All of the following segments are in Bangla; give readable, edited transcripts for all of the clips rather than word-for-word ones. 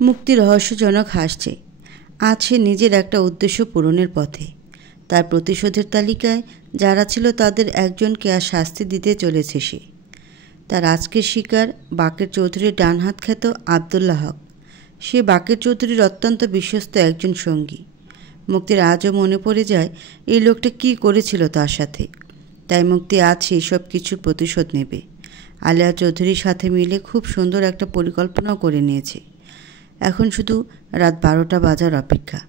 মুক্তি রহস্যজনক হাসছে। আজ সে নিজের একটা উদ্দেশ্য পূরণের পথে। তার প্রতিশোধের তালিকায় যারা ছিল তাদের একজনকে আর শাস্তি দিতে চলেছে সে। তার আজকের শিকার বাকের চৌধুরীর ডানহাত খ্যাত আবদুল্লাহ হক। সে বাকের চৌধুরীর অত্যন্ত বিশ্বস্ত একজন সঙ্গী। মুক্তির আজও মনে পড়ে যায় এই লোকটা কী করেছিল তার সাথে। তাই মুক্তি আজ সেই সব কিছুর প্রতিশোধ নেবে। আলেয়া চৌধুরীর সাথে মিলে খুব সুন্দর একটা পরিকল্পনাও করে নিয়েছে। এখন শুধু রাত 12টা বাজার অপেক্ষা।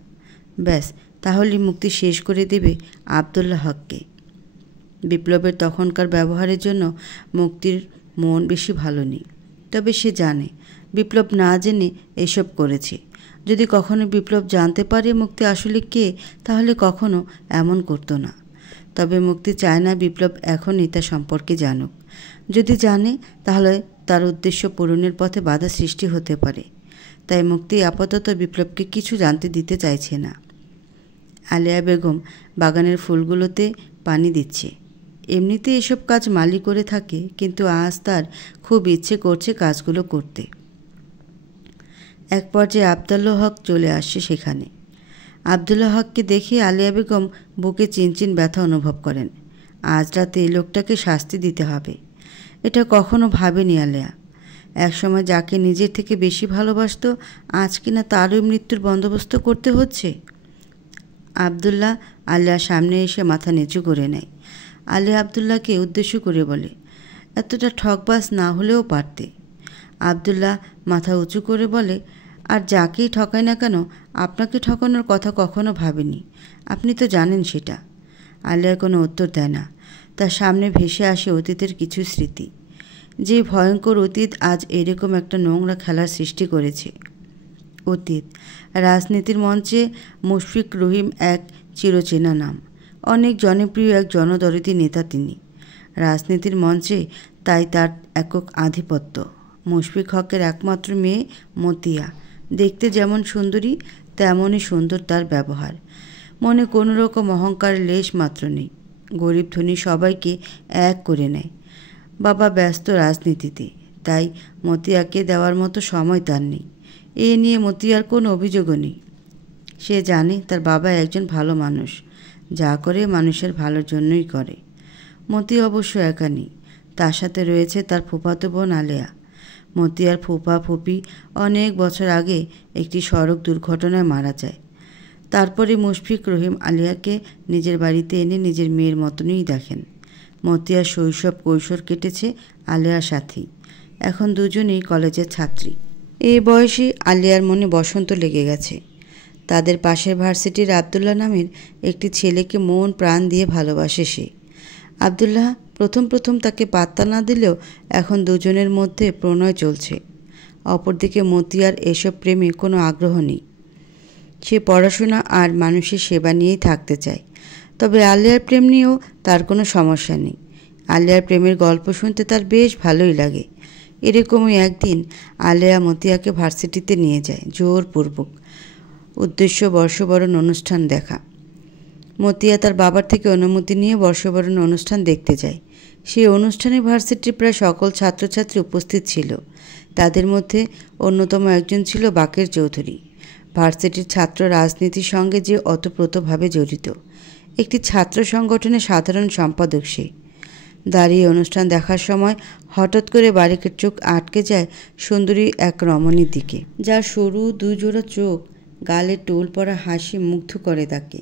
ব্যাস, তাহলেই মুক্তি শেষ করে দেবে আবদুল্লাহ হককে। বিপ্লবের তখনকার ব্যবহারের জন্য মুক্তির মন বেশি ভালো নেই। তবে সে জানে বিপ্লব না জেনে এসব করেছে। যদি কখনো বিপ্লব জানতে পারে মুক্তি আসলে কে, তাহলে কখনো এমন করতো না। তবে মুক্তি চায় না বিপ্লব এখনই তা সম্পর্কে জানুক। যদি জানে তাহলে তার উদ্দেশ্য পূরণের পথে বাধা সৃষ্টি হতে পারে। তাই মুক্তি আপাতত বিপ্লবকে কিছু জানতে দিতে চাইছে না। আলেয়া বেগম বাগানের ফুলগুলোতে পানি দিচ্ছে। এমনিতে এসব কাজ মালি করে থাকে, কিন্তু আজ তার খুব ইচ্ছে করছে কাজগুলো করতে। এক পর্যায়ে আবদুল্লাহ হক চলে আসছে সেখানে। আবদুল্লাহ হককে দেখে আলেয়া বেগম বুকে চিনচিন ব্যথা অনুভব করেন। আজ রাতে এই লোকটাকে শাস্তি দিতে হবে। এটা কখনো ভাবেনি আলেয়া। একসময় যাকে নিজের থেকে বেশি ভালোবাসত, আজ কিনা তারই মৃত্যুর বন্দোবস্ত করতে হচ্ছে। আবদুল্লাহ আলেয়ার সামনে এসে মাথা নিচু করে নেয়। আলেয়া আবদুল্লাহকে উদ্দেশ্য করে বলে, এতটা ঠকবাজ না হলেও পারতে। আবদুল্লাহ মাথা উঁচু করে বলে, আর যাকেই ঠকায় না কেন, আপনাকে ঠকানোর কথা কখনো ভাবেনি। আপনি তো জানেন সেটা। আলেয়া কোনো উত্তর দেয় না। তার সামনে ভেসে আসে অতীতের কিছু স্মৃতি। যে ভয়ঙ্কর অতীত আজ এরকম একটা নোংরা খেলার সৃষ্টি করেছে। অতীত রাজনীতির মঞ্চে মুশফিক রহিম এক চিরচেনা নাম। অনেক জনপ্রিয় এক জনদরদী নেতা তিনি। রাজনীতির মঞ্চে তাই তার একক আধিপত্য। মুশফিক হকের একমাত্র মেয়ে মতিয়া। দেখতে যেমন সুন্দরী, তেমনই সুন্দর তার ব্যবহার। মনে কোনো রকম অহংকারের লেশ মাত্র নেই। গরিব ধনী সবাইকে এক করে নেয়। বাবা ব্যস্ত রাজনীতিতে, তাই মতিয়াকে দেওয়ার মতো সময় তার নেই। এ নিয়ে মতিয়ার কোনো অভিযোগও নেই। সে জানে তার বাবা একজন ভালো মানুষ, যা করে মানুষের ভালোর জন্যই করে। মতি অবশ্য একা নেই, তার সাথে রয়েছে তার ফুফাতো বোন আলেয়া। মতিয়ার ফুফা ফুপি অনেক বছর আগে একটি সড়ক দুর্ঘটনায় মারা যায়। তারপরে মুশফিক রহিম আলিয়াকে নিজের বাড়িতে এনে নিজের মেয়ের মতনই দেখেন। মতিয়ার শৈশব কৈশোর কেটেছে আলেয়ার সাথেই। এখন দুজনেই কলেজের ছাত্রী। এই বয়সে আলিয়ার মনে বসন্ত লেগে গেছে। তাদের পাশের ভার্সিটির আবদুল্লাহ নামের একটি ছেলেকে মন প্রাণ দিয়ে ভালোবাসে সে। আবদুল্লাহ প্রথম তাকে পাত্তা না দিলেও এখন দুজনের মধ্যে প্রণয় চলছে। অপরদিকে মতিয়ার এসব প্রেমে কোনো আগ্রহ নেই। সে পড়াশোনা আর মানুষের সেবা নিয়েই থাকতে চায়। তবে আলিয়ার প্রেম নিয়েও তার কোনো সমস্যা নেই। আলিয়ার প্রেমের গল্প শুনতে তার বেশ ভালোই লাগে। এরকমই একদিন আলেয়া মতিয়াকে ভার্সিটিতে নিয়ে যায় জোরপূর্বক। উদ্দেশ্য বর্ষবরণ অনুষ্ঠান দেখা। মতিয়া তার বাবার থেকে অনুমতি নিয়ে বর্ষবরণ অনুষ্ঠান দেখতে যায়। সেই অনুষ্ঠানে ভার্সিটির প্রায় সকল ছাত্রছাত্রী উপস্থিত ছিল। তাদের মধ্যে অন্যতম একজন ছিল বাকের চৌধুরী। ভার্সিটির ছাত্র রাজনীতির সঙ্গে যে ওতপ্রোতভাবে জড়িত। একটি ছাত্র সংগঠনের সাধারণ সম্পাদক সে। দাঁড়িয়ে অনুষ্ঠান দেখার সময় হঠাৎ করে বারেকের চোখ আটকে যায় সুন্দরী এক রমণীর দিকে, যার সরু দুজোড়া চোখ, গালে টোল পড়া হাসি মুগ্ধ করে তাকে।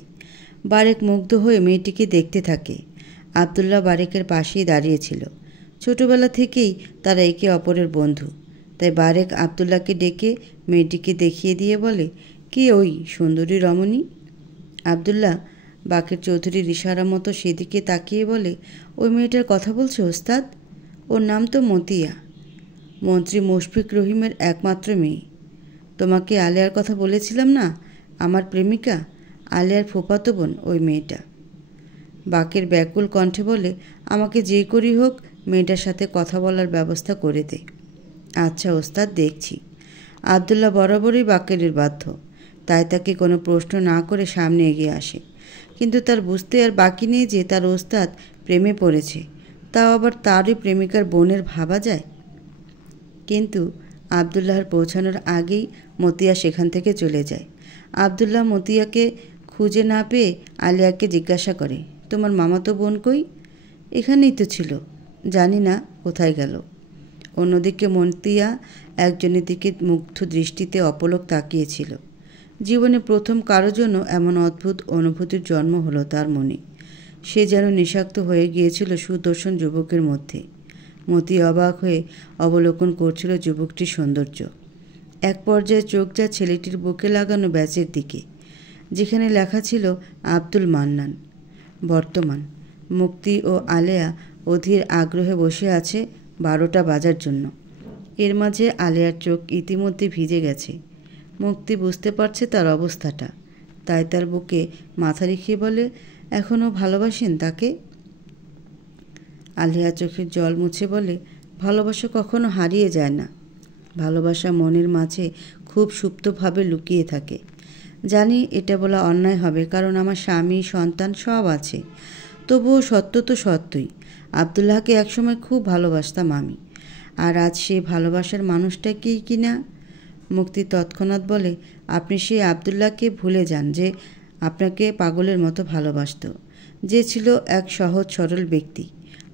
বারেক মুগ্ধ হয়ে মেয়েটিকে দেখতে থাকে। আবদুল্লাহ বারেকের পাশেই দাঁড়িয়েছিল। ছোটবেলা থেকেই তারা একে অপরের বন্ধু। তাই বারেক আবদুল্লাহকে ডেকে মেয়েটিকে দেখিয়ে দিয়ে বলে, কি ওই সুন্দরী রমণী? আবদুল্লাহ বাকের চৌধুরীর ইশারা মতো সেদিকে তাকিয়ে বলে, ওই মেয়েটার কথা বলছো ওস্তাদ? ওর নাম তো মতিয়া, মন্ত্রী মুশফিক রহিমের একমাত্র মেয়ে। তোমাকে আলেয়ার কথা বলেছিলাম না, আমার প্রেমিকা, আলেয়ার ফুফাতো বোন ওই মেয়েটা। বাকের ব্যাকুল কণ্ঠে বলে, আমাকে যে করি হোক মেয়েটার সাথে কথা বলার ব্যবস্থা করে দে। আচ্ছা ওস্তাদ, দেখছি। আবদুল্লাহ বরাবরই বাকের বাধ্য, তাই তাকে কোনো প্রশ্ন না করে সামনে এগিয়ে আসে। কিন্তু তার বুঝতে আর বাকি নেই যে তার ওস্তাদ প্রেমে পড়েছে, তাও আবার তারই প্রেমিকার বোনের ভাবা যায়। কিন্তু আবদুল্লাহর পৌঁছানোর আগেই মতিয়া সেখান থেকে চলে যায়। আবদুল্লাহ মতিয়াকে খুঁজে না পেয়ে আলিয়াকে জিজ্ঞাসা করে, তোমার মামাতো বোন কই? এখানেই তো ছিল, জানি না কোথায় গেল। অন্যদিকে মতিয়া একজনের দিকে মুগ্ধ দৃষ্টিতে অপলক তাকিয়েছিল। জীবনে প্রথম কারো জন্য এমন অদ্ভুত অনুভূতির জন্ম হলো তার মনে। সে যেন নিঃশক্ত হয়ে গিয়েছিল সুদর্শন যুবকের মধ্যে। মতি অবাক হয়ে অবলোকন করছিল যুবকটির সৌন্দর্য। এক পর্যায়ে চোখ যায় ছেলেটির বুকে লাগানো ব্যাচের দিকে, যেখানে লেখা ছিল আব্দুল মান্নান বর্তমান। মুক্তি ও আলেয়া অধীর আগ্রহে বসে আছে 12টা বাজার জন্য। এর মাঝে আলেয়ার চোখ ইতিমধ্যে ভিজে গেছে। মুক্তি বুঝতে পারছে তার অবস্থাটা, তাই তার বুকে মাথা রেখে বলে, এখনও ভালোবাসেন তাকে? আলিয়া চোখের জল মুছে বলে, ভালোবাসা কখনো হারিয়ে যায় না। ভালোবাসা মনের মাঝে খুব সুপ্তভাবে লুকিয়ে থাকে। জানি এটা বলা অন্যায় হবে, কারণ আমার স্বামী সন্তান সব আছে। তবুও সত্য তো সত্যই। আবদুল্লাহকে একসময় খুব ভালোবাসতাম আমি, আর আজ সেই ভালোবাসার মানুষটাকেই কিনা। মুক্তি তৎক্ষণাৎ বলে, আপনি সেই আবদুল্লাহকে ভুলে যান যে আপনাকে পাগলের মতো ভালোবাসত, যে ছিল এক সহজ সরল ব্যক্তি।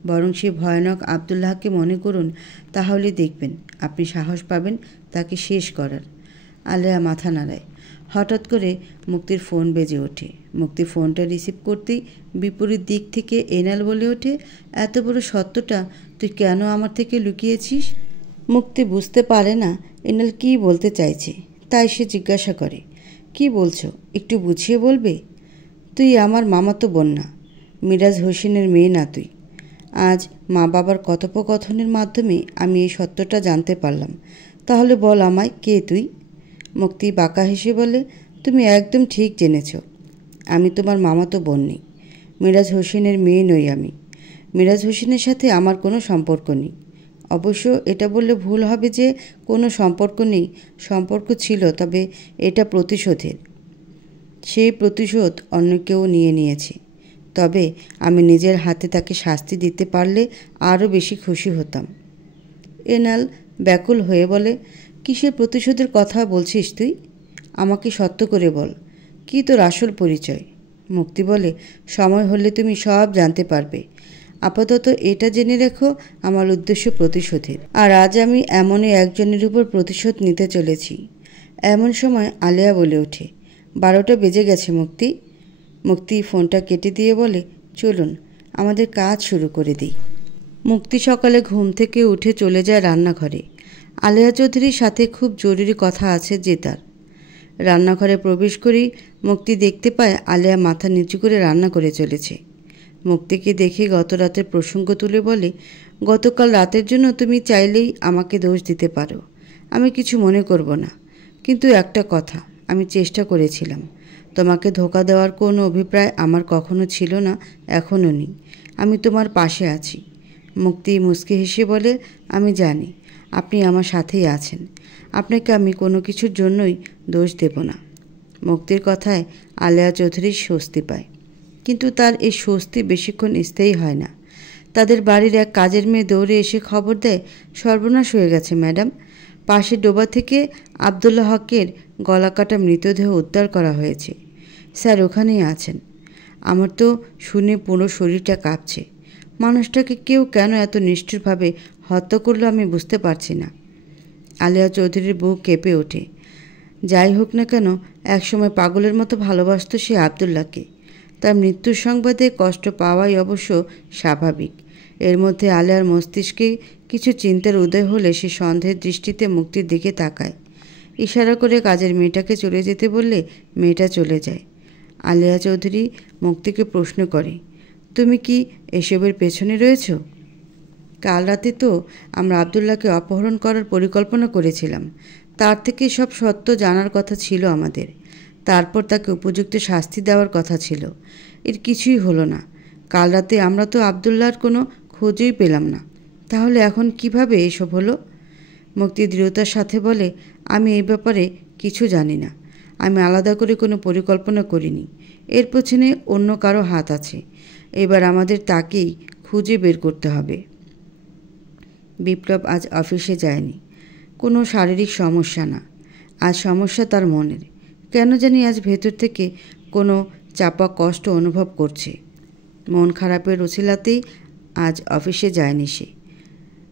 বরং সেই ভয়ানক আবদুল্লাহকে মনে করুন, তাহলে দেখবেন আপনি সাহস পাবেন তাকে শেষ করার। আলেয়া মাথা নাড়ায়। হঠাৎ করে মুক্তির ফোন বেজে ওঠে। মুক্তি ফোনটা রিসিভ করতেই বিপরীত দিক থেকে এনাল বলে ওঠে, এত বড় সত্যটা তুই কেন আমার থেকে লুকিয়েছিস? মুক্তি বুঝতে পারে না এনাল কী বলতে চাইছে, তাই সে জিজ্ঞাসা করে, কি বলছো, একটু বুঝিয়ে বলবে? তুই আমার মামাতো বোন না, মিরাজ হোসেনের মেয়ে না তুই। আজ মা বাবার কথোপকথনের মাধ্যমে আমি এই সত্যটা জানতে পারলাম। তাহলে বল আমায়, কে তুই? মুক্তি বাঁকা হেসে বলে, তুমি একদম ঠিক জেনেছ। আমি তোমার মামাতো বোন নেই, মিরাজ হোসেনের মেয়ে নই আমি। মিরাজ হোসেনের সাথে আমার কোনো সম্পর্ক নেই। অবশ্য এটা বললে ভুল হবে যে কোনো সম্পর্ক নেই, সম্পর্ক ছিল, তবে এটা প্রতিশোধের। সেই প্রতিশোধ অন্য কেউ নিয়ে নিয়েছে। তবে আমি নিজের হাতে তাকে শাস্তি দিতে পারলে আরও বেশি খুশি হতাম। এনাল ব্যাকুল হয়ে বলে, কিসের প্রতিশোধের কথা বলছিস তুই? আমাকে সত্য করে বল, কি তোর আসল পরিচয়? মুক্তি বলে, সময় হলে তুমি সব জানতে পারবে। আপাতত এটা জেনে রেখো, আমার উদ্দেশ্য প্রতিশোধের। আর আজ আমি এমনই একজনের উপর প্রতিশোধ নিতে চলেছি। এমন সময় আলেয়া বলে ওঠে, 12টা বেজে গেছে মুক্তি। মুক্তি ফোনটা কেটে দিয়ে বলে, চলুন আমাদের কাজ শুরু করে দিই। মুক্তি সকালে ঘুম থেকে উঠে চলে যায় রান্নাঘরে। আলেয়া চৌধুরীর সাথে খুব জরুরি কথা আছে যে তার। রান্নাঘরে প্রবেশ করেই মুক্তি দেখতে পায় আলেয়া মাথা নিচু করে রান্না করে চলেছে। মুক্তিকে দেখে গত রাতের প্রসঙ্গ তুলে বলে, গতকাল রাতের জন্য তুমি চাইলেই আমাকে দোষ দিতে পারো, আমি কিছু মনে করব না। কিন্তু একটা কথা, আমি চেষ্টা করেছিলাম। তোমাকে ধোঁকা দেওয়ার কোনো অভিপ্রায় আমার কখনো ছিল না, এখনও নেই। আমি তোমার পাশে আছি। মুক্তি মুচকি হেসে বলে, আমি জানি আপনি আমার সাথেই আছেন। আপনাকে আমি কোনো কিছুর জন্যই দোষ দেব না। মুক্তির কথায় আলেয়া চৌধুরী স্বস্তি পায়, কিন্তু তার এই স্বস্তি বেশিক্ষণ স্থায়ী হয় না। তাদের বাড়ির এক কাজের মেয়ে দৌড়ে এসে খবর দেয়, সর্বনাশ হয়ে গেছে ম্যাডাম। পাশের ডোবা থেকে আবদুল্লাহ হকের গলাকাটা মৃতদেহ উদ্ধার করা হয়েছে। স্যার ওখানেই আছেন। আমার তো শুনে পুরো শরীরটা কাঁপছে। মানুষটাকে কেউ কেন এত নিষ্ঠুরভাবে হত্যা করলো আমি বুঝতে পারছি না। আলেয়া চৌধুরীর বুক কেঁপে ওঠে। যাই হোক না কেন, একসময় পাগলের মতো ভালোবাসত সে আবদুল্লাহকে। তার মৃত্যুর সংবাদে কষ্ট পাওয়াই অবশ্য স্বাভাবিক। এর মধ্যে আলেয়ার মস্তিষ্কে কিছু চিন্তার উদয় হলে সে সন্দেহের দৃষ্টিতে মুক্তির দিকে তাকায়। ইশারা করে কাজের মেয়েটাকে চলে যেতে বললে মেয়েটা চলে যায়। আলেয়া চৌধুরী মুক্তিকে প্রশ্ন করে, তুমি কি এসবের পেছনে রয়েছ? কাল রাতে তো আমরা আবদুল্লাহকে অপহরণ করার পরিকল্পনা করেছিলাম। তার থেকে সব সত্য জানার কথা ছিল আমাদের। তারপর তাকে উপযুক্ত শাস্তি দেওয়ার কথা ছিল। এর কিছুই হলো না। কাল রাতে আমরা তো আবদুল্লাহর কোনো খোঁজই পেলাম না। তাহলে এখন কিভাবে এসব হলো? মুক্তি দৃঢ়তার সাথে বলে, আমি এই ব্যাপারে কিছু জানি না। আমি আলাদা করে কোনো পরিকল্পনা করিনি। এর পেছনে অন্য কারো হাত আছে। এবার আমাদের তাকেই খুঁজে বের করতে হবে। বিপ্লব আজ অফিসে যায়নি। কোনো শারীরিক সমস্যা না, আজ সমস্যা তার মনের। কেন জানি আজ ভেতর থেকে কোনো চাপা কষ্ট অনুভব করছে। মন খারাপের অছিলাতেই আজ অফিসে যায়নি সে।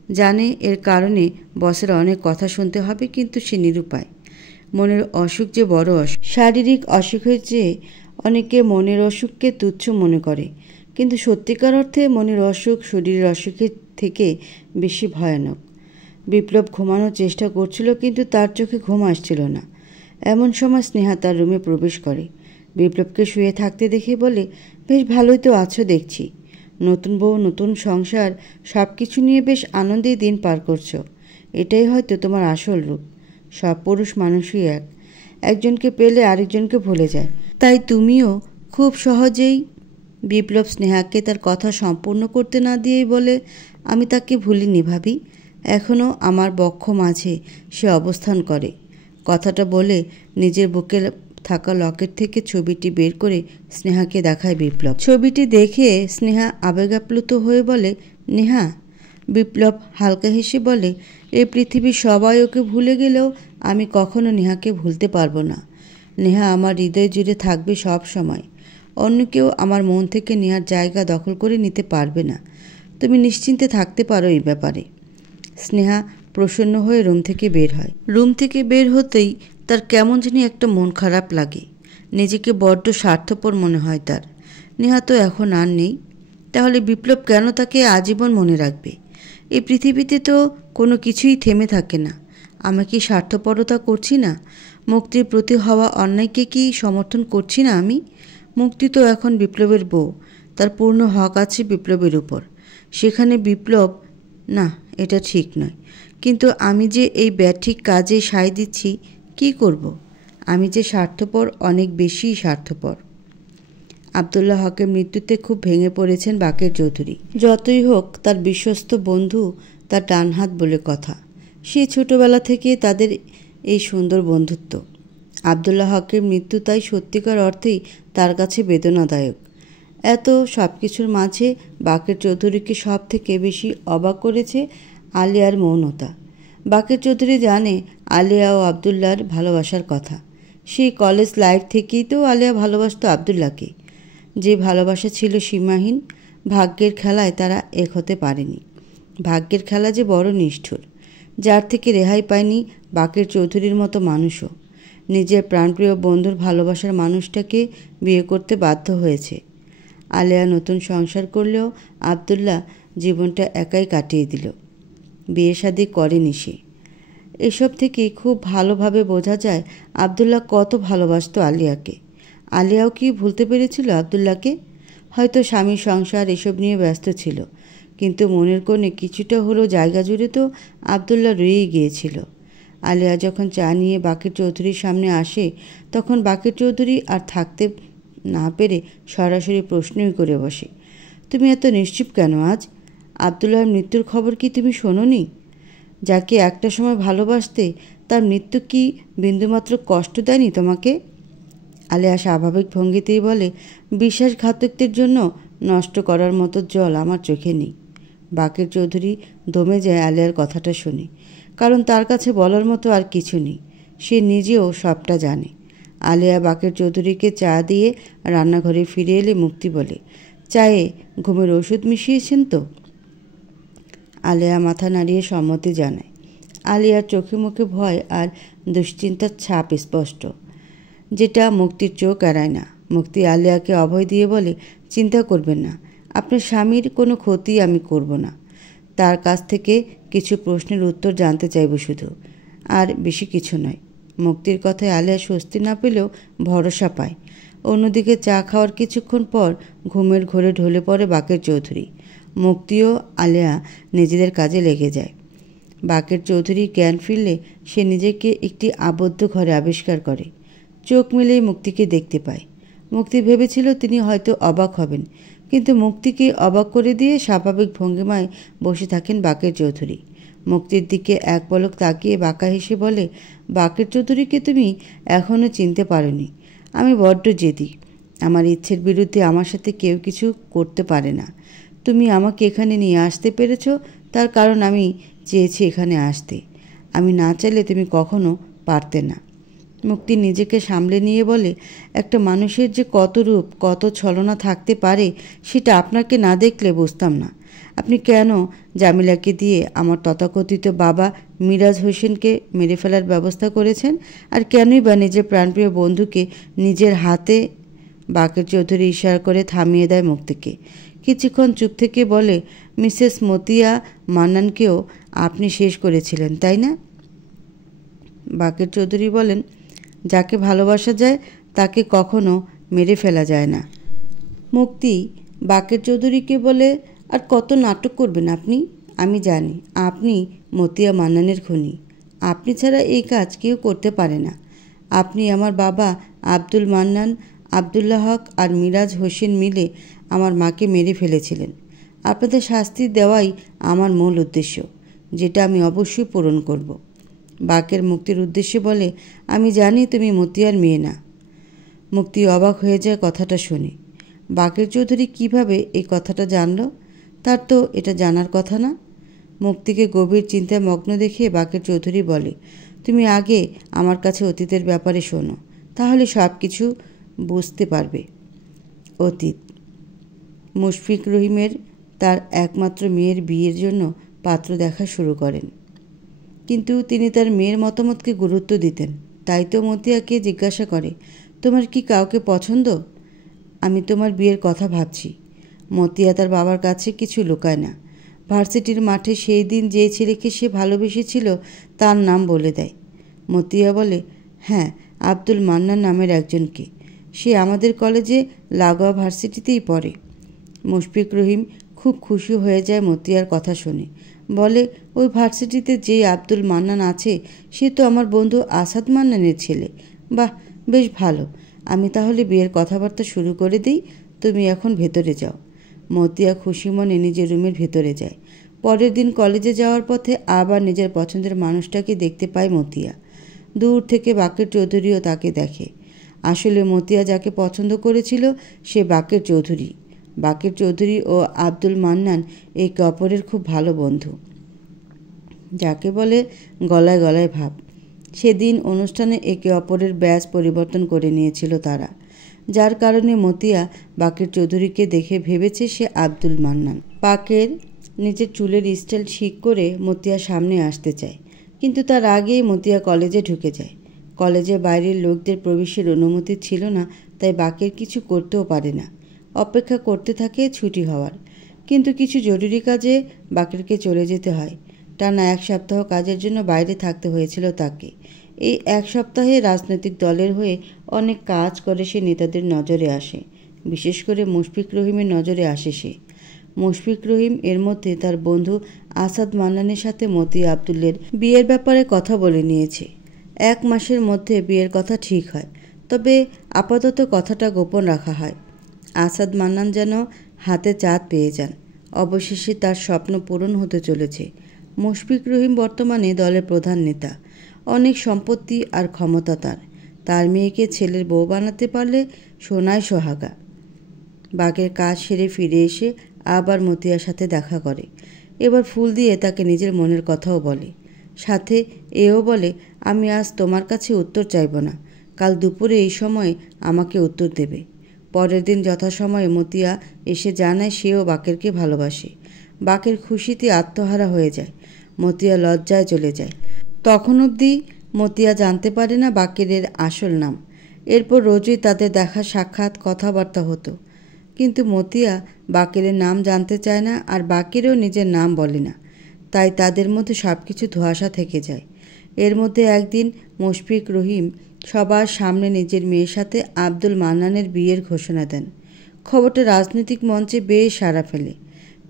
জানে এর কারণে বসের অনেক কথা শুনতে হবে, কিন্তু সে নিরুপায়। মনের অসুখ যে বড় অসুখ। শারীরিক অসুখের চেয়ে অনেকে মনের অসুখকে তুচ্ছ মনে করে, কিন্তু সত্যিকার অর্থে মনের অসুখ শরীরের অসুখের থেকে বেশি ভয়ানক। বিপ্লব ঘুমানোর চেষ্টা করছিল, কিন্তু তার চোখে ঘুম আসছিল না। এমন সময় স্নেহা তার রুমে প্রবেশ করে। বিপ্লবকে শুয়ে থাকতে দেখে বলে, বেশ ভালোই তো আছো দেখছি। নতুন বউ, নতুন সংসার, সব কিছু নিয়ে বেশ আনন্দেই দিন পার করছো। এটাই হয়তো তোমার আসল রূপ। সব পুরুষ মানুষই একজনকে পেলে আরেকজনকে ভুলে যায়, তাই তুমিও খুব সহজেই। বিপ্লব স্নেহাকে তার কথা সম্পূর্ণ করতে না দিয়েই বলে, আমি তাকে ভুলিনি ভাবি, এখনও আমার বক্ষ মাঝে সে অবস্থান করে। কথাটা বলে নিজের বুকে থাকা লকেট থেকে ছবিটি বের করে স্নেহাকে দেখায় বিপ্লব। ছবিটি দেখে স্নেহা আবেগাপ্লুত হয়ে বলে, নেহা। বিপ্লব হালকা হেসে বলে, এই পৃথিবীর সবাই ওকে ভুলে গেলেও আমি কখনো নেহাকে ভুলতে পারবো না। নেহা আমার হৃদয় জুড়ে থাকবে সব সময়। অন্য কেউ আমার মন থেকে নেহার জায়গা দখল করে নিতে পারবে না। তুমি নিশ্চিন্তে থাকতে পারো এই ব্যাপারে। স্নেহা প্রসন্ন হয়ে রুম থেকে বের হয়। রুম থেকে বের হতেই তার কেমন জানি একটা মন খারাপ লাগে। নিজেকে বড্ড স্বার্থপর মনে হয় তার। নেহা তো এখন আর নেই, তাহলে বিপ্লব কেন তাকে আজীবন মনে রাখবে? এই পৃথিবীতে তো কোনো কিছুই থেমে থাকে না। আমি কি স্বার্থপরতা করছি না? মুক্তির প্রতি হওয়া অন্যায়কে কি সমর্থন করছি না আমি? মুক্তি তো এখন বিপ্লবের বউ, তার পূর্ণ হক আছে বিপ্লবের উপর। সেখানে বিপ্লব না, এটা ঠিক নয়। কিন্তু আমি যে এই ব্যাঠিক কাজে সায় দিচ্ছি, কি করব? আমি যে স্বার্থপর, অনেক বেশি স্বার্থপর। আবদুল্লাহ হকের মৃত্যুতে খুব ভেঙে পড়েছেন বাকের চৌধুরী। যতই হোক তার বিশ্বস্ত বন্ধু, তার ডান হাত বলে কথা। সেই ছোটবেলা থেকে তাদের এই সুন্দর বন্ধুত্ব। আবদুল্লাহ হকের মৃত্যু তাই সত্যিকার অর্থেই তার কাছে বেদনাদায়ক। এত সব কিছুর মাঝে বাকের চৌধুরীকে সব থেকে বেশি অবাক করেছে আলিয়ার মৌনতা। বাকের চৌধুরী জানে আলিয়া ও আবদুল্লাহর ভালোবাসার কথা। সেই কলেজ লাইফ থেকেই তো আলিয়া ভালোবাসত আবদুল্লাহকে। যে ভালোবাসা ছিল সীমাহীন। ভাগ্যের খেলায় তারা এক হতে পারেনি। ভাগ্যের খেলা যে বড় নিষ্ঠুর, যার থেকে রেহাই পায়নি বাকের চৌধুরীর মতো মানুষও। নিজের প্রাণপ্রিয় বন্ধুর ভালোবাসার মানুষটাকে বিয়ে করতে বাধ্য হয়েছে। আলিয়া নতুন সংসার করলেও আবদুল্লাহ জীবনটা একাই কাটিয়ে দিল। বিয়ে শাদী করেনি সে। এসব থেকে খুব ভালোভাবে বোঝা যায় আবদুল্লাহ কত ভালোবাসত আলিয়াকে। আলিয়াও কি ভুলতে পেরেছিল আবদুল্লাহকে? হয়তো স্বামীর সংসার এসব নিয়ে ব্যস্ত ছিল, কিন্তু মনের কোণে কিছুটা হলেও জায়গা জুড়ে তো আবদুল্লাহ রয়েই গিয়েছিল। আলিয়া যখন চা নিয়ে বাকের চৌধুরীর সামনে আসে, তখন বাকের চৌধুরী আর থাকতে না পেরে সরাসরি প্রশ্নই করে বসে, তুমি এত নিশ্চুপ কেন আজ? আবদুল্লাহর মৃত্যুর খবর কি তুমি শোনোনি? যাকে একটা সময় ভালোবাসতে, তার মৃত্যু কি বিন্দুমাত্র কষ্ট দেয়নি তোমাকে? আলিয়া স্বাভাবিক ভঙ্গিতেই বলে, বিশ্বাসঘাতকদের জন্য নষ্ট করার মতো জল আমার চোখে নেই। বাকের চৌধুরী দমে যায় আলিয়ার কথাটা শুনে, কারণ তার কাছে বলার মতো আর কিছু নেই। সে নিজেও সবটা জানে। আলিয়া বাকের চৌধুরীকে চা দিয়ে রান্নাঘরে ফিরে এলে মুক্তি বলে, চায়ে ঘুমের ওষুধ মিশিয়েছেন তো? আলিয়া মাথা নাড়িয়ে সম্মতি জানায়। আলিয়ার চোখে মুখে ভয় আর দুশ্চিন্তার ছাপ স্পষ্ট, যেটা মুক্তির চোখ এড়ায় না। মুক্তি আলিয়াকে অভয় দিয়ে বলে, চিন্তা করবেন না, আপনার স্বামীর কোনো ক্ষতি আমি করব না। তার কাছ থেকে কিছু প্রশ্নের উত্তর জানতে চাইব শুধু, আর বেশি কিছু নয়। মুক্তির কথায় আলিয়া স্বস্তি না পেলেও ভরসা পায়। অন্যদিকে চা খাওয়ার কিছুক্ষণ পর ঘুমের ঘোরে ঢলে পড়ে বাকের চৌধুরী। মুক্তিও আলিয়া নিজেদের কাজে লেগে যায়। বাকের চৌধুরী জ্ঞান ফিরলে সে নিজেকে একটি আবদ্ধ ঘরে আবিষ্কার করে। চোখ মেলেই মুক্তিকে দেখতে পায়। মুক্তি ভেবেছিল তিনি হয়তো অবাক হবেন, কিন্তু মুক্তিকে অবাক করে দিয়ে স্বাভাবিক ভঙ্গিমায় বসে থাকেন বাকের চৌধুরী। মুক্তির দিকে এক পলক তাকিয়ে বাঁকা হেসে বলে, বাকের চৌধুরীকে তুমি এখনও চিনতে পারোনি। আমি বড্ড জেদি। আমার ইচ্ছের বিরুদ্ধে আমার সাথে কেউ কিছু করতে পারে না। তুমি আমাকে এখানে নিয়ে আসতে পেরেছ, তার কারণ আমি চেয়েছি এখানে আসতে। আমি না চাইলে তুমি কখনো পারতে না। মুক্তি নিজেকে সামলে নিয়ে বলে, একটা মানুষের যে কত রূপ, কত ছলনা থাকতে পারে সেটা আপনাকে না দেখলে বুঝতাম না। আপনি কেন জামিলাকে দিয়ে আমার তথাকথিত বাবা মিরাজ হোসেনকে মেরে ফেলার ব্যবস্থা করেছেন? আর কেনই বা নিজের প্রাণপ্রিয় বন্ধুকে নিজের হাতে? বাকের চৌধুরী ইশারা করে থামিয়ে দেয় মুক্তিকে। কিছুক্ষণ চুপ থেকে বলে, মিসেস মতিয়া মান্নানকেও আপনি শেষ করেছিলেন, তাই না? বাকের চৌধুরী বলেন, যাকে ভালোবাসা যায় তাকে কখনো মেরে ফেলা যায় না। মুক্তি বাকের চৌধুরীকে বলে, আর কত নাটক করবেন আপনি? আমি জানি আপনি মতিয়া মান্নানের খুনি। আপনি ছাড়া এই কাজ কেউ করতে পারে না। আপনি আমার বাবা আব্দুল মান্নান, আবদুল্লাহ হক আর মিরাজ হোসেন মিলে আমার মাকে মেরে ফেলেছিলেন। আপনাদের শাস্তি দেওয়াই আমার মূল উদ্দেশ্য, যেটা আমি অবশ্যই পূরণ করব। বাকের মুক্তির উদ্দেশ্যে বলে, আমি জানি তুমি মতিয়ার মেয়ে না। মুক্তি অবাক হয়ে যায় কথাটা শুনে। বাকের চৌধুরী কিভাবে এই কথাটা জানল? তার তো এটা জানার কথা না। মুক্তিকে গভীর চিন্তায় মগ্ন দেখে বাকের চৌধুরী বলে, তুমি আগে আমার কাছে অতীতের ব্যাপারে শোনো, তাহলে সব কিছু বুঝতে পারবে। অতীত। মুশফিক রহিমের তার একমাত্র মেয়ের বিয়ের জন্য পাত্র দেখা শুরু করেন, কিন্তু তিনি তার মেয়ের মতামতকে গুরুত্ব দিতেন। তাই তো মতিয়াকে জিজ্ঞাসা করে, তোমার কি কাউকে পছন্দ? আমি তোমার বিয়ের কথা ভাবছি। মতিয়া তার বাবার কাছে কিছু লুকায় না। ভার্সিটির মাঠে সেই দিন যে ছেলেকে সে ভালোবেসেছিল তার নাম বলে দেয়। মতিয়া বলে, হ্যাঁ, আব্দুল মান্নান নামের একজনকে। সে আমাদের কলেজে লাগোয়া ভার্সিটিতেই পড়ে। মুশফিক রহিম খুব খুশি হয়ে যায় মতিয়ার কথা শুনে। বলে, ওই ভার্সিটিতে যে আব্দুল মান্নান আছে সে তো আমার বন্ধু আসাদ মান্নানের ছেলে। বাহ, বেশ ভালো। আমি তাহলে বিয়ের কথাবার্তা শুরু করে দিই, তুমি এখন ভেতরে যাও। মতিয়া খুশি মনে নিজের রুমের ভেতরে যায়। পরের দিন কলেজে যাওয়ার পথে আবার নিজের পছন্দের মানুষটাকে দেখতে পায় মতিয়া। দূর থেকে বাকের চৌধুরীও তাকে দেখে। আসলে মতিয়া যাকে পছন্দ করেছিল সে বাকের চৌধুরী। বাকের চৌধুরী ও আব্দুল মান্নান একে অপরের খুব ভালো বন্ধু, যাকে বলে গলায় গলায় ভাব। সেদিন অনুষ্ঠানে একে অপরের ব্যাচ পরিবর্তন করে নিয়েছিল তারা, যার কারণে মতিয়া বাকের চৌধুরীকে দেখে ভেবেছে সে আব্দুল মান্নান। বাকের নিজের চুলের স্টাইল ঠিক করে মতিয়ার সামনে আসতে চায়, কিন্তু তার আগেই মতিয়া কলেজে ঢুকে যায়। কলেজে বাইরের লোকদের প্রবেশের অনুমতি ছিল না, তাই বাকের কিছু করতেও পারে না। অপেক্ষা করতে থাকে ছুটি হওয়ার, কিন্তু কিছু জরুরি কাজে বাকেরকে চলে যেতে হয়। টানা 1 সপ্তাহ কাজের জন্য বাইরে থাকতে হয়েছিল তাকে। এই 1 সপ্তাহে রাজনৈতিক দলের হয়ে অনেক কাজ করে সে নেতাদের নজরে আসে, বিশেষ করে মুশফিক রহিমের নজরে আসে সে। মুশফিক রহিম এর মধ্যে তার বন্ধু আসাদ মান্নানের সাথে মতিয়া আবদুল্লের বিয়ের ব্যাপারে কথা বলে নিয়েছে। 1 মাসের মধ্যে বিয়ের কথা ঠিক হয়, তবে আপাতত কথাটা গোপন রাখা হয়। আসাদ মান্নান যেন হাতে চাঁদ পেয়ে যান। অবশেষে তার স্বপ্ন পূরণ হতে চলেছে। মুশফিক রহিম বর্তমানে দলের প্রধান নেতা। অনেক সম্পত্তি আর ক্ষমতা তার। তার মেয়েকে ছেলের বউ বানাতে পারলে সোনায় সোহাগা। বাকের কাজ সেরে ফিরে এসে আবার মতিয়ার সাথে দেখা করে। এবার ফুল দিয়ে তাকে নিজের মনের কথাও বলে। সাথে এও বলে, আমি আজ তোমার কাছে উত্তর চাইব না, কাল দুপুরে এই সময় আমাকে উত্তর দেবে। পরের দিন যথাসময়ে মতিয়া এসে জানায় সেও বাকেরকে ভালোবাসে। বাকের খুশিতে আত্মহারা হয়ে যায়। মতিয়া লজ্জায় চলে যায়। তখন অবধি মতিয়া জানতে পারে না বাকেরের আসল নাম। এরপর রোজই তাদের দেখা সাক্ষাৎ কথাবার্তা হতো, কিন্তু মতিয়া বাকেরের নাম জানতে চায় না, আর বাকেরও নিজের নাম বলে না। তাই তাদের মধ্যে সব কিছু ধোঁয়াশা থেকে যায়। এর মধ্যে একদিন মুশফিক রহিম সবার সামনে নিজের মেয়ের সাথে আব্দুল মান্নানের বিয়ের ঘোষণা দেন। খবরটা রাজনৈতিক মঞ্চে বেশ সাড়া ফেলে।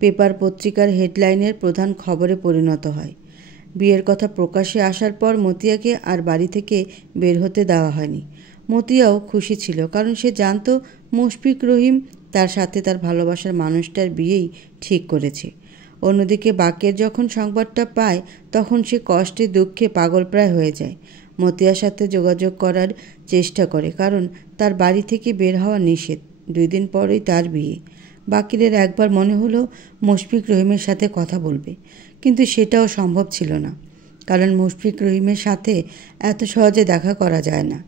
পেপার পত্রিকার হেডলাইনের প্রধান খবরে পরিণত হয়। বিয়ের কথা প্রকাশ্যে আসার পর মতিয়াকে আর বাড়ি থেকে বের হতে দেওয়া হয়নি। মতিয়াও খুশি ছিল, কারণ সে জানত মুশফিক রহিম তার সাথে তার ভালোবাসার মানুষটার বিয়েই ঠিক করেছে। অন্যদিকে বাকের যখন সংবাদটা পায় তখন সে কষ্টে দুঃখে পাগলপ্রায় হয়ে যায়। মতিয়ার সাথে যোগাযোগ করার চেষ্টা করে, কারণ তার বাড়ি থেকে বের হওয়া নিষেধ। 2 দিন পরেই তার বিয়ে। বাকিরের একবার মনে হলো মুশফিক রহিমের সাথে কথা বলবে, কিন্তু সেটাও সম্ভব ছিল না। কারণ মুশফিক রহিমের সাথে এত সহজে দেখা করা যায় না।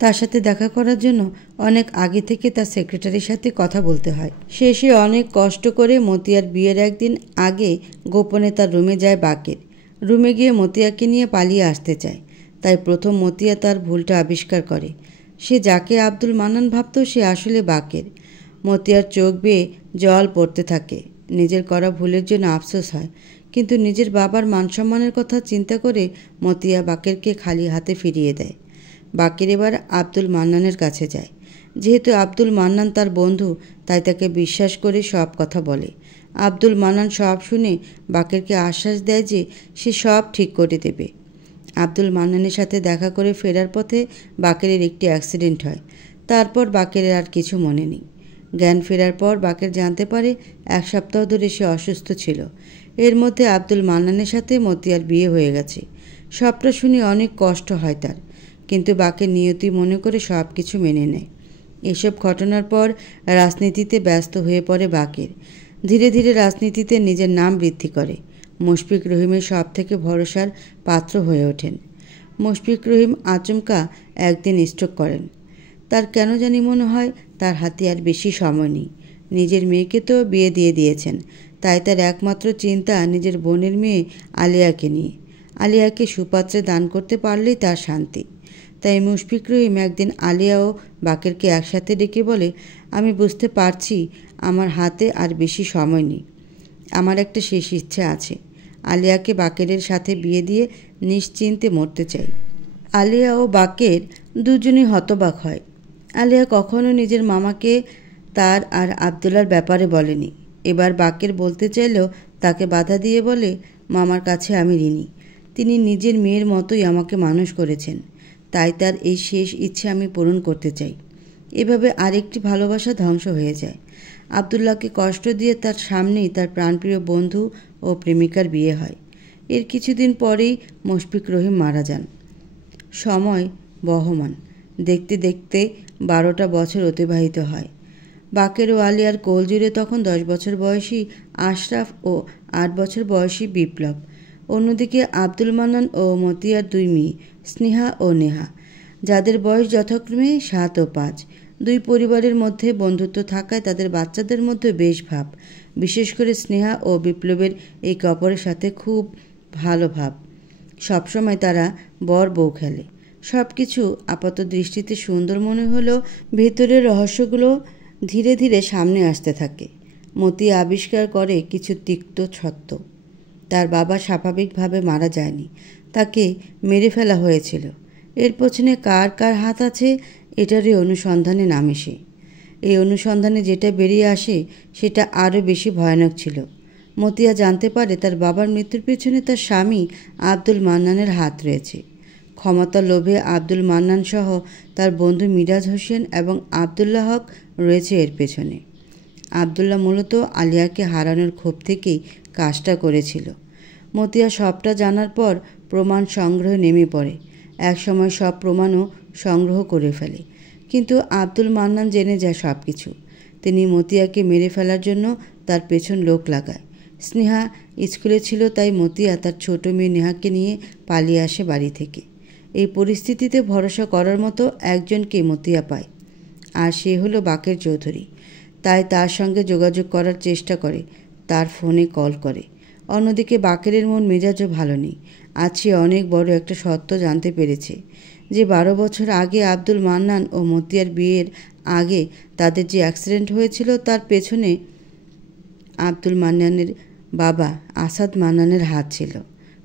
তার সাথে দেখা করার জন্য অনেক আগে থেকে তার সেক্রেটারির সাথে কথা বলতে হয়। শেষে অনেক কষ্ট করে মতিয়ার বিয়ের একদিন আগে গোপনে তার রুমে যায় বাকের। রুমে গিয়ে মতিয়াকে নিয়ে পালিয়ে আসতে চায়। তাই প্রথম মতিয়া তার ভুলটা আবিষ্কার করে। সে যাকে আব্দুল মান্নান ভাবত সে আসলে বাকের। মতিয়ার চোখ বেয়ে জল পড়তে থাকে। নিজের করা ভুলের জন্য আফসোস হয়, কিন্তু নিজের বাবার মানসম্মানের কথা চিন্তা করে মতিয়া বাকেরকে খালি হাতে ফিরিয়ে দেয়। বাকের এবার আব্দুল মান্নানের কাছে যায়। যেহেতু আব্দুল মান্নান তার বন্ধু, তাই তাকে বিশ্বাস করে সব কথা বলে। আব্দুল মান্নান সব শুনে বাকেরকে আশ্বাস দেয় যে সে সব ঠিক করে দেবে। আব্দুল মান্নানের সাথে দেখা করে ফেরার পথে বাকেরের একটি অ্যাক্সিডেন্ট হয়। তারপর বাকেরের আর কিছু মনে নেই। জ্ঞান ফেরার পর বাকের জানতে পারে 1 সপ্তাহ ধরে সে অসুস্থ ছিল। এর মধ্যে আব্দুল মান্নানের সাথে মতিয়ার বিয়ে হয়ে গেছে। সবটা শুনে অনেক কষ্ট হয় তার, কিন্তু বাকের নিয়তি মনে করে সব কিছু মেনে নেয়। এসব ঘটনার পর রাজনীতিতে ব্যস্ত হয়ে পড়ে বাকের। ধীরে ধীরে রাজনীতিতে নিজের নাম বৃদ্ধি করে। মুশফিক রহিমের সব থেকে ভরসার পাত্র হয়ে ওঠেন। মুশফিক রহিম আচমকা একদিন স্ট্রোক করেন। তার কেন জানি মনে হয় তার হাতে আর বেশি সময় নেই। নিজের মেয়েকে তো বিয়ে দিয়ে দিয়েছেন, তাই তার একমাত্র চিন্তা নিজের বোনের মেয়ে আলিয়াকে নিয়ে। আলিয়াকে সুপাত্রে দান করতে পারলেই তার শান্তি। তাই মুশফিক রহিম একদিন আলিয়া ও বাকেরকে একসাথে ডেকে বলে, আমি বুঝতে পারছি আমার হাতে আর বেশি সময় নেই। আমার একটা শেষ ইচ্ছে আছে। আলিয়াকে বাকেরের সাথে বিয়ে দিয়ে নিশ্চিন্তে মরতে চাই। আলিয়া ও বাকের দুজনই হতবাক হয়। আলিয়া কখনো নিজের মামাকে তার আর আবদুল্লার ব্যাপারে বলেনি। এবার বাকের বলতে চাইলেও তাকে বাধা দিয়ে বলে, মামার কাছে আমি ঋণী। তিনি নিজের মেয়ের মতোই আমাকে মানুষ করেছেন, তাই তার এই শেষ ইচ্ছে আমি পূরণ করতে চাই। এভাবে আরেকটি ভালোবাসা ধ্বংস হয়ে যায়। আবদুল্লাহকে কষ্ট দিয়ে তার সামনেই তার প্রাণপ্রিয় বন্ধু ও প্রেমিকার বিয়ে হয়। এর কিছুদিন পরেই মুশফিক রহিম মারা যান। সময় বহমান। দেখতে দেখতে 12টা বছর অতিবাহিত হয়। বাকের ও আলিয়ার কোল জুড়ে তখন 10 বছর বয়সী আশরাফ ও 8 বছর বয়সী বিপ্লব। অন্যদিকে আব্দুল মান্নান ও মতিয়ার 2 মেয়ে স্নেহা ও নেহা, যাদের বয়স যথাক্রমে 7 ও 5। দুই পরিবারের মধ্যে বন্ধুত্ব থাকায় তাদের বাচ্চাদের মধ্যে বেশ ভাব। বিশেষ করে স্নেহা ও বিপ্লবের একে অপরের সাথে খুব ভালো ভাব। সবসময় তারা বর বউ খেলে। সব কিছু আপাত দৃষ্টিতে সুন্দর মনে হলেও ভেতরের রহস্যগুলো ধীরে ধীরে সামনে আসতে থাকে। মতি আবিষ্কার করে কিছু তিক্ত সত্য। তার বাবা স্বাভাবিকভাবে মারা যায়নি, তাকে মেরে ফেলা হয়েছিল। এর পেছনে কার কার হাত আছে এটারই অনুসন্ধানে নামে সে। এই অনুসন্ধানে যেটা বেরিয়ে আসে সেটা আরও বেশি ভয়ানক ছিল। মতিয়া জানতে পারে তার বাবার মৃত্যুর পেছনে তার স্বামী আব্দুল মান্নানের হাত রয়েছে। ক্ষমতার লোভে আব্দুল মান্নান সহ তার বন্ধু মিরাজ হোসেন এবং আবদুল্লাহ হক রয়েছে এর পেছনে। আবদুল্লাহ মূলত আলিয়াকে হারানোর ক্ষোভ থেকেই কাজটা করেছিল। মতিয়া সবটা জানার পর প্রমাণ সংগ্রহে নেমে পড়ে। একসময় সব প্রমাণও সংগ্রহ করে ফেলে, কিন্তু আব্দুল মান্নান জেনে যায় সব কিছু। তিনি মতিয়াকে মেরে ফেলার জন্য তার পেছন লোক লাগায়। স্নেহা স্কুলে ছিল, তাই মতিয়া তার ছোট মেয়ে নেহাকে নিয়ে পালিয়ে আসে বাড়ি থেকে। এই পরিস্থিতিতে ভরসা করার মতো একজনকে মতিয়া পায়, আর সে হলো বাকের চৌধুরী। তাই তার সঙ্গে যোগাযোগ করার চেষ্টা করে, তার ফোনে কল করে। অন্যদিকে বাকেরের মন মেজাজও ভালো নেই। আজ সে অনেক বড় একটা সত্য জানতে পেরেছে যে 12 বছর আগে আব্দুল মান্নান ও মতিয়ার বিয়ের আগে তাদের যে অ্যাক্সিডেন্ট হয়েছিল তার পেছনে আব্দুল মান্নানের বাবা আসাদ মান্নানের হাত ছিল।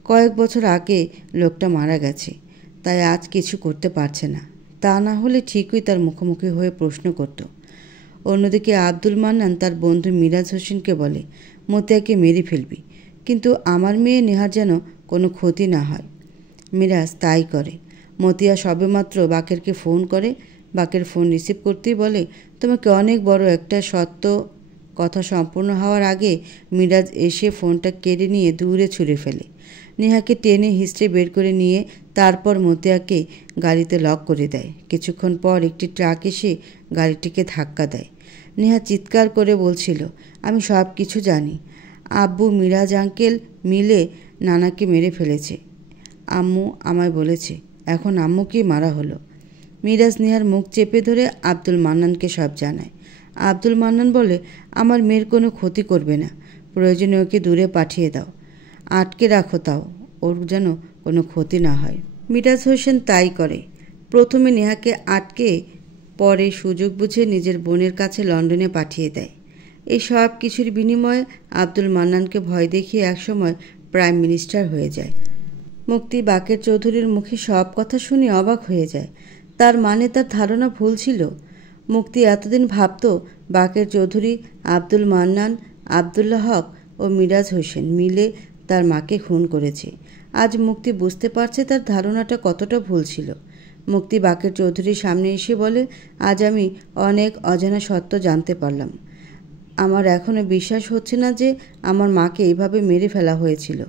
কয়েক বছর আগে লোকটা মারা গেছে, তাই আজ কিছু করতে পারছে না। তা না হলে ঠিকই তার মুখোমুখি হয়ে প্রশ্ন করত। অন্যদিকে আব্দুল মান্নান তার বন্ধু মিরাজ হোসেনকে বলে, মতিয়াকে মেরে ফেলবি, কিন্তু আমার মেয়ে নেহার যেন কোনো ক্ষতি না হয়। মিরাজ তাই করে। মতিয়া সবেমাত্র বাকেরকে ফোন করে। বাকের ফোন রিসিভ করতেই বলে, তোমাকে অনেক বড় একটা সত্য কথা সম্পূর্ণ হওয়ার আগে মিরাজ এসে ফোনটা কেড়ে নিয়ে দূরে ছুঁড়ে ফেলে। নেহাকে টেনে হিস্ট্রি বের করে নিয়ে তারপর মতিয়াকে গাড়িতে লক করে দেয়। কিছুক্ষণ পর একটি ট্রাক এসে গাড়িটিকে ধাক্কা দেয়। নেহা চিৎকার করে বলছিল, আমি সব কিছু জানি। আব্বু মিরাজ আঙ্কেল মিলে নানাকে মেরে ফেলেছে। আম্মু আমায় বলেছে এখন আম্মুকেই মারা হলো। মিরাজ নেহার মুখ চেপে ধরে আব্দুল মান্নানকে সব জানায়। আব্দুল মান্নান বলে, আমার মেয়ের কোনো ক্ষতি করবে না, প্রয়োজনে ওকে দূরে পাঠিয়ে দাও, আটকে রাখো, তাও ওর যেন কোনো ক্ষতি না হয়। মিরাজ হোসেন তাই করে। প্রথমে নেহাকে আটকে, পরে সুযোগ বুঝে নিজের বোনের কাছে লন্ডনে পাঠিয়ে দেয়। এই সব কিছুর বিনিময়ে আব্দুল মান্নানকে ভয় দেখিয়ে একসময় প্রাইম মিনিস্টার হয়ে যায়। মুক্তি বাকের চৌধুরীর মুখে সব কথা শুনে অবাক হয়ে যায়। তার মানে তার ধারণা ভুল ছিল। মুক্তি এতদিন ভাবত বাকের চৌধুরী, আব্দুল মান্নান, আবদুল্লাহ হক ও মিরাজ হোসেন মিলে তার মাকে খুন করেছে। আজ মুক্তি বুঝতে পারছে তার ধারণাটা কতটা ভুল ছিল। মুক্তি বাকের চৌধুরীর সামনে এসে বলে, আজ আমি অনেক অজানা সত্য জানতে পারলাম। আমার এখনও বিশ্বাস হচ্ছে না যে আমার মাকে এইভাবে মেরে ফেলা হয়েছিল।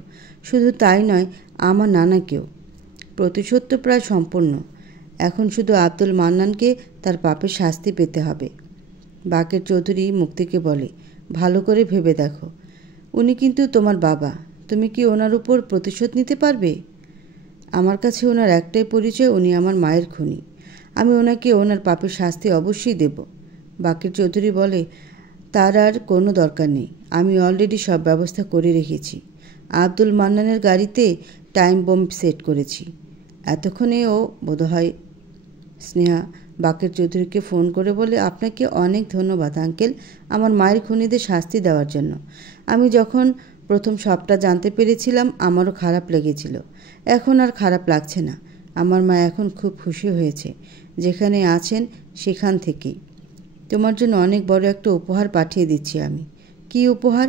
শুধু তাই নয়, আমার নানাকেও। প্রতিশোধ তো প্রায় সম্পূর্ণ। এখন শুধু আব্দুল মান্নানকে তার পাপের শাস্তি পেতে হবে। বাকের চৌধুরী মুক্তিকে বলে, ভালো করে ভেবে দেখো, উনি কিন্তু তোমার বাবা। তুমি কি ওনার উপর প্রতিশোধ নিতে পারবে? আমার কাছে ওনার একটাই পরিচয়, উনি আমার মায়ের খুনি। আমি ওনাকে ওনার পাপের শাস্তি অবশ্যই দেব। বাকের চৌধুরী বলে, তার আর কোনো দরকার নেই, আমি অলরেডি সব ব্যবস্থা করে রেখেছি। আব্দুল মান্নানের গাড়িতে টাইম বোম সেট করেছি। এতক্ষণে ও বোধহয়। স্নেহা বাকের চৌধুরীকে ফোন করে বলে, আপনাকে অনেক ধন্যবাদ আঙ্কেল, আমার মায়ের খুনিদের শাস্তি দেওয়ার জন্য। আমি যখন প্রথম সবটা জানতে পেরেছিলাম আমারও খারাপ লেগেছিল, এখন আর খারাপ লাগছে না। আমার মা এখন খুব খুশি হয়েছে। যেখানে আছেন সেখান থেকেই তোমার জন্য অনেক বড় একটা উপহার পাঠিয়ে দিচ্ছি আমি। কি উপহার?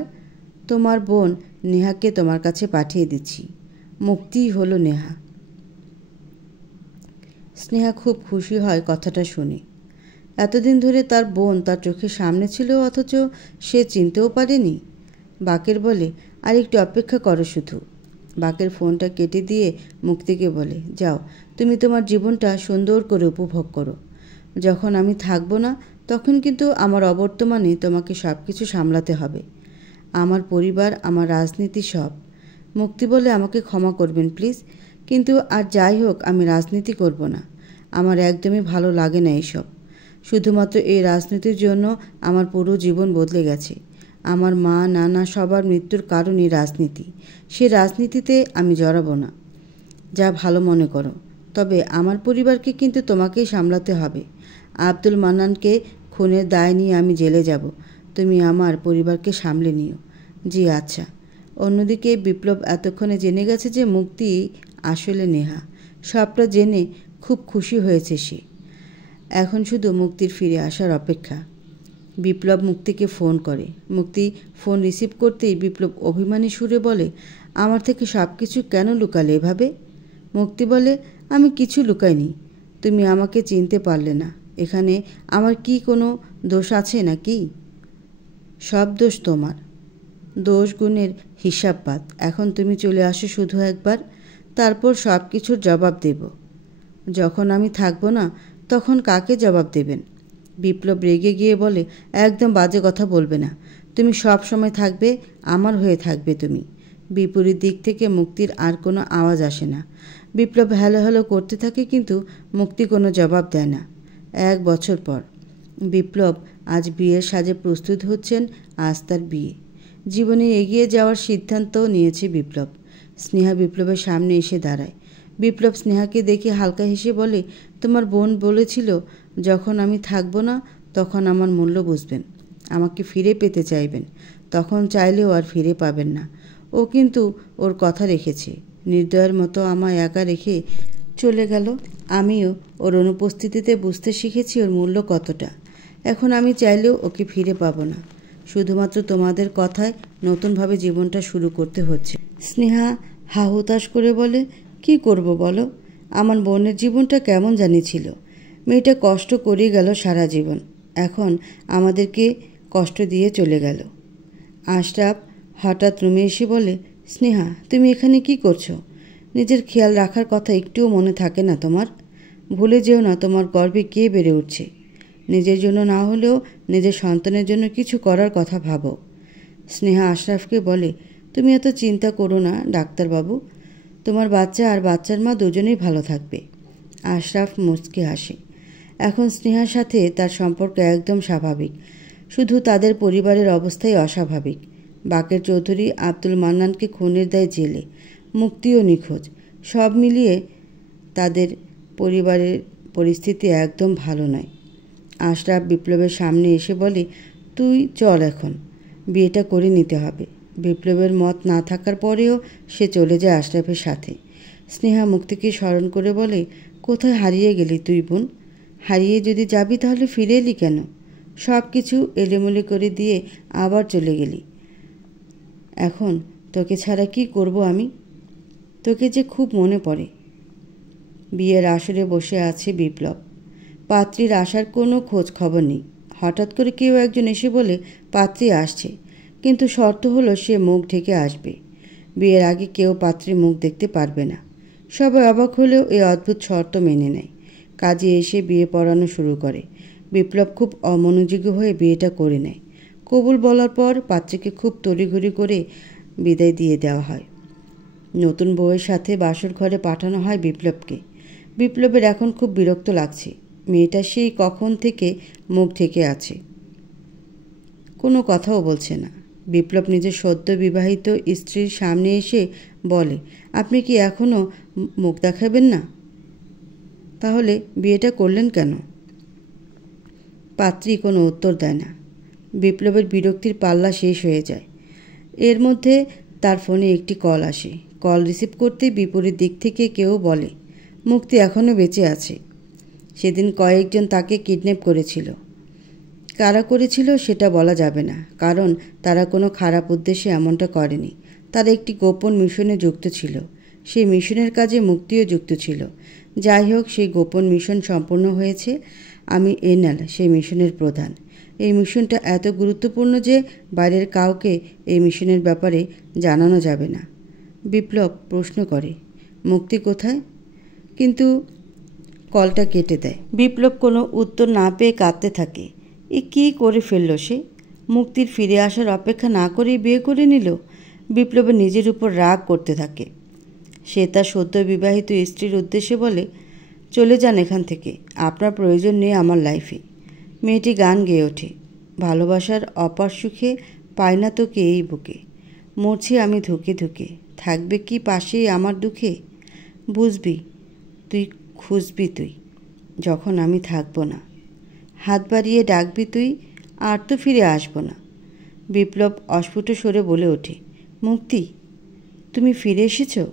তোমার বোন নেহাকে তোমার কাছে পাঠিয়ে দিচ্ছি। মুক্তিই হলো নেহা। স্নেহা খুব খুশি হয় কথাটা শুনে। এতদিন ধরে তার বোন তার চোখের সামনে ছিল, অথচ সে চিনতেও পারেনি। বাকের বলে, আর একটু অপেক্ষা করো শুধু। বাকের ফোনটা কেটে দিয়ে মুক্তিকে বলে, যাও, তুমি তোমার জীবনটা সুন্দর করে উপভোগ করো। যখন আমি থাকবো না তখন কিন্তু আমার অবর্তমানে তোমাকে সব কিছু সামলাতে হবে। আমার পরিবার, আমার রাজনীতি সব। মুক্তি বলে, আমাকে ক্ষমা করবেন প্লিজ, কিন্তু আর যাই হোক আমি রাজনীতি করব না। আমার একদমই ভালো লাগে না এইসব। শুধুমাত্র এই রাজনীতির জন্য আমার পুরো জীবন বদলে গেছে। আমার মা, নানা সবার মৃত্যুর কারণই রাজনীতি। সে রাজনীতিতে আমি জড়াবো না। যা ভালো মনে করো, তবে আমার পরিবারকে কিন্তু তোমাকেই সামলাতে হবে। আব্দুল মান্নানকে খুনের দায় নিয়ে আমি জেলে যাব, তুমি আমার পরিবারকে সামলে নিও। জি আচ্ছা। অন্যদিকে বিপ্লব এতক্ষণে জেনে গেছে যে মুক্তি আসলে নেহা। সবটা জেনে খুব খুশি হয়েছে সে। এখন শুধু মুক্তির ফিরে আসার অপেক্ষা। বিপ্লব মুক্তিকে ফোন করে। মুক্তি ফোন রিসিভ করতেই বিপ্লব অভিমানী সুরে বলে, আমার থেকে সব কিছু কেন লুকালে এভাবে? মুক্তি বলে, আমি কিছু লুকাইনি, তুমি আমাকে চিনতে পারলে না। এখানে আমার কি কোনো দোষ আছে নাকি? সব দোষ তোমার। দোষ গুণের হিসাব বাদ। এখন তুমি চলে আসো শুধু একবার, তারপর সব কিছুর জবাব দেব। যখন আমি থাকবো না তখন কাকে জবাব দেবেন? বিপ্লব রেগে গিয়ে বলে, একদম বাজে কথা বলবে না। তুমি সব সময় থাকবে, আমার হয়ে থাকবে তুমি। বিপরীত দিক থেকে মুক্তির আর কোনো আওয়াজ আসে না। বিপ্লব হ্যালো হ্যালো করতে থাকে, কিন্তু মুক্তি কোনো জবাব দেয় না। 1 বছর পর বিপ্লব আজ বিয়ের সাজে প্রস্তুত হচ্ছেন। আজ তার বিয়ে। জীবনে এগিয়ে যাওয়ার সিদ্ধান্ত নিয়েছে বিপ্লব। স্নেহা বিপ্লবের সামনে এসে দাঁড়ায়। বিপ্লব স্নেহাকে দেখে হালকা হেসে বলে, তোমার বোন বলেছিল যখন আমি থাকবো না তখন আমার মূল্য বুঝবেন, আমাকে ফিরে পেতে চাইবেন। তখন চাইলেও আর ফিরে পাবেন না। ও কিন্তু ওর কথা রেখেছে। নির্দয়ের মতো আমায় একা রেখে চলে গেল। আমিও ওর অনুপস্থিতিতে বুঝতে শিখেছি ওর মূল্য কতটা। এখন আমি চাইলেও ওকে ফিরে পাবো না। শুধুমাত্র তোমাদের কথায় নতুনভাবে জীবনটা শুরু করতে হচ্ছে। স্নেহা হাহুতাশ করে বলে, কি করব বলো? আমার বোনের জীবনটা কেমন জানি ছিল। মেয়েটা কষ্ট করেই গেল সারা জীবন, এখন আমাদেরকে কষ্ট দিয়ে চলে গেল। আশরাফ হঠাৎ রুমে এসে বলে, স্নেহা তুমি এখানে কি করছো? নিজের খেয়াল রাখার কথা একটুও মনে থাকে না তোমার? ভুলে যেও না তোমার গর্ভে কে বেড়ে উঠছে। নিজের জন্য না হলেও নিজের সন্তানের জন্য কিছু করার কথা ভাবো। স্নেহা আশরাফকে বলে, তুমি এত চিন্তা করো না ডাক্তারবাবু, তোমার বাচ্চা আর বাচ্চার মা দুজনেই ভালো থাকবে। আশরাফ মুচকি হাসে। এখন স্নেহার সাথে তার সম্পর্ক একদম স্বাভাবিক, শুধু তাদের পরিবারের অবস্থাই অস্বাভাবিক। বাকের চৌধুরী আব্দুল মান্নানকে খুনের দায়ে জেলে, মুক্তিও নিখোঁজ। সব মিলিয়ে তাদের পরিবারের পরিস্থিতি একদম ভালো নয়। আশরাফ বিপ্লবের সামনে এসে বলে, তুই চল, এখন বিয়েটা করে নিতে হবে। বিপ্লবের মত না থাকার পরেও সে চলে যায় আশরাফের সাথে। স্নেহা মুক্তিকে স্মরণ করে বলে, কোথায় হারিয়ে গেলি তুই বোন? হারিয়ে যদি যাবি তাহলে ফিরে এলি কেন? সব কিছু এলোমেলো করে দিয়ে আবার চলে গেলি। এখন তোকে ছাড়া কি করব আমি? তোকে যে খুব মনে পড়ে। বিয়ের আসরে বসে আছে বিপ্লব। পাত্রীর আসার কোনো খোঁজ খবর নেই। হঠাৎ করে কেউ একজন এসে বলে, পাত্রী আসছে, কিন্তু শর্ত হলো সে মুখ ঢেকে আসবে। বিয়ের আগে কেউ পাত্রীর মুখ দেখতে পারবে না। সবাই অবাক হলেও এই অদ্ভুত শর্ত মেনে নেয়। কাজে এসে বিয়ে পড়ানো শুরু করে। বিপ্লব খুব অমনোযোগী হয়ে বিয়েটা করে নেয়। কবুল বলার পর পাত্রীকে খুব তড়িঘড়ি করে বিদায় দিয়ে দেওয়া হয়। নতুন বউয়ের সাথে বাসর ঘরে পাঠানো হয় বিপ্লবকে। বিপ্লবের এখন খুব বিরক্ত লাগছে। মেয়েটা সেই কখন থেকে মুখ ঢেকে আছে, কোনো কথাও বলছে না। বিপ্লব নিজের সদ্য বিবাহিত স্ত্রীর সামনে এসে বলে, আপনি কি এখনও মুখ দেখাবেন না? তাহলে বিয়েটা করলেন কেন? পাত্রী কোনো উত্তর দেয় না। বিপ্লবের বিরক্তির পাল্লা শেষ হয়ে যায়। এর মধ্যে তার ফোনে একটি কল আসে। কল রিসিভ করতেই বিপরীত দিক থেকে কেউ বলে, মুক্তি এখনও বেঁচে আছে। সেদিন কয়েকজন তাকে কিডন্যাপ করেছিল। কারা করেছিল সেটা বলা যাবে না, কারণ তারা কোনো খারাপ উদ্দেশ্যে এমনটা করেনি। তারা একটি গোপন মিশনে যুক্ত ছিল। সেই মিশনের কাজে মুক্তিও যুক্ত ছিল। যাই হোক, সেই গোপন মিশন সম্পূর্ণ হয়েছে। আমি এনাল, সেই মিশনের প্রধান। এই মিশনটা এত গুরুত্বপূর্ণ যে বাইরের কাউকে এই মিশনের ব্যাপারে জানানো যাবে না। বিপ্লব প্রশ্ন করে, মুক্তি কোথায়? কিন্তু কলটা কেটে দেয়। বিপ্লব কোনো উত্তর না পেয়ে কাঁদতে থাকে। এ কী করে ফেলল সে? মুক্তির ফিরে আসার অপেক্ষা না করেই বিয়ে করে নিল। বিপ্লবের নিজের উপর রাগ করতে থাকে। সে তার সদ্য বিবাহিত স্ত্রীর উদ্দেশ্যে বলে, চলে যান এখান থেকে, আপনার প্রয়োজন নেই আমার লাইফে। মেয়েটি গান গেয়ে ওঠে, ভালোবাসার অপার সুখে পায় না তোকে এই বুকে, মরছি আমি ধুকে ধুকে, থাকবে কি পাশেই আমার দুঃখে? বুঝবি তুই, খুঁজবি তুই, যখন আমি থাকবো না, হাত বাড়িয়ে ডাকবি তুই, আর তো ফিরে আসবো না। বিপ্লব অস্ফুট স্বরে বলে ওঠে, মুক্তি, তুমি ফিরে এসেছো?